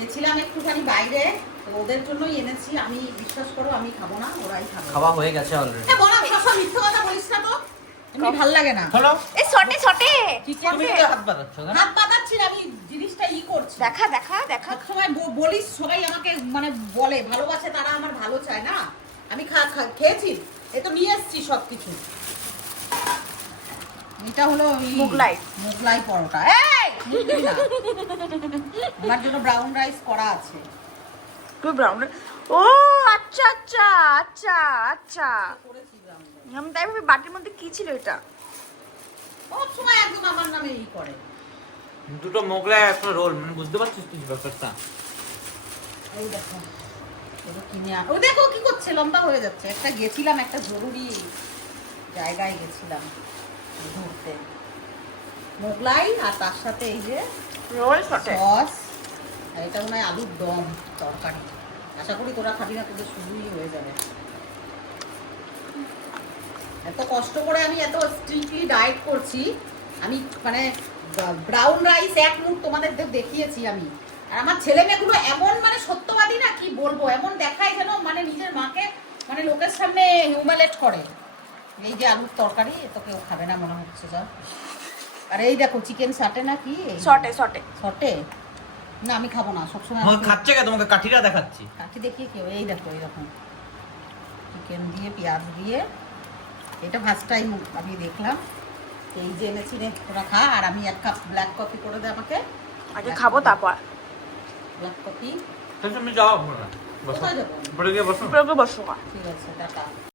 গেছিলাম একটুখানি বাইরে, ওদের জন্যই এনেছি। আমি বিশ্বাস করো আমি খাবো না, ওরাই খাবে। খাওয়া হয়ে গেছে অলরেডি। হ্যাঁ বলা সব মিথ্যে কথা বলিস না তো, এমনি ভাল লাগে না। চলো এই শটে শটে তুমি তো হাত বাড়াচ্ছ না? হাত পাতাচ্ছি না, আমি জিনিসটা করছি। দেখা দেখা দেখা। সব সময় বলিস, সবাই আমাকে মানে বলে ভালোবাসে, তারা আমার ভালো চায় না। আমি খেয়েছি, এ তো নিয়ে এসছি সবকিছু। এটা হলো মোগলাই পরোটা। এই মুখবি না। আমার জন্য ব্রাউন রাইস করা আছে। তুই ব্রাউন, ও আচ্ছা আচ্ছা আচ্ছা আচ্ছা। করেছি ব্রাউন রাইস। আমি তাই ভাবি বাটির মধ্যে কি ছিল এটা। সব সময় একদম আমার নামে করে। দুটো মোগলাই একটা রোল, মানে বুঝতে পারছিস তুই ব্যাপারটা? এই দেখো, এটা কিনে ও দেখো কি করছে, লম্বা হয়ে যাচ্ছে। একটা গেছিলাম, একটা জরুরি জায়গায় গেছিলাম ঘুরতে। মোগলাই আর তার সাথে এই যে রোল শটে সস, আর এটা মনে হয় আলুর দম তরকারি। আশা করি তোরা খাবি না, তোদের শুরুই হয়ে যাবে। এত কষ্ট করে আমি এত স্ট্রিক্টলি ডায়েট করছি, আমি মানে ব্রাউন রাইস এক মুঠ তোমাদের দেখিয়েছি আমি। আর আমার ছেলে মেয়েগুলো এমন মানে সত্যবাদী না, কি বলবো, এমন দেখায় যেন মানে নিজের মাকে মানে লোকের সামনে হিউমিলেট করে। এই যে আলুর তরকারি, এ তো কেউ খাবে না মনে হচ্ছে। যা, আর এই দেখো চিকেন সাটে না কি শটে শটে শটে, না আমি খাবো না। সবসময় তোমাকে খাচ্ছে কে? তোমাকে কাঠিটা দেখাচ্ছি। কাঠি দেখিয়ে কেউ, এই দেখো এইরকম চিকেন দিয়ে পেঁয়াজ দিয়ে, এটা ফার্স্ট টাইম আমি দেখলাম। এই যে এনেছি রে, তোরা খা। আর আমি 1 কাপ ব্ল্যাক কফি করে দে আমাকে। আগে খাবো তারপর। Black coffee. তুমি যাও, বসো। কোথায় যাবো? বলে গিয়ে বসো। বসো। ঠিক আছে, টাটা।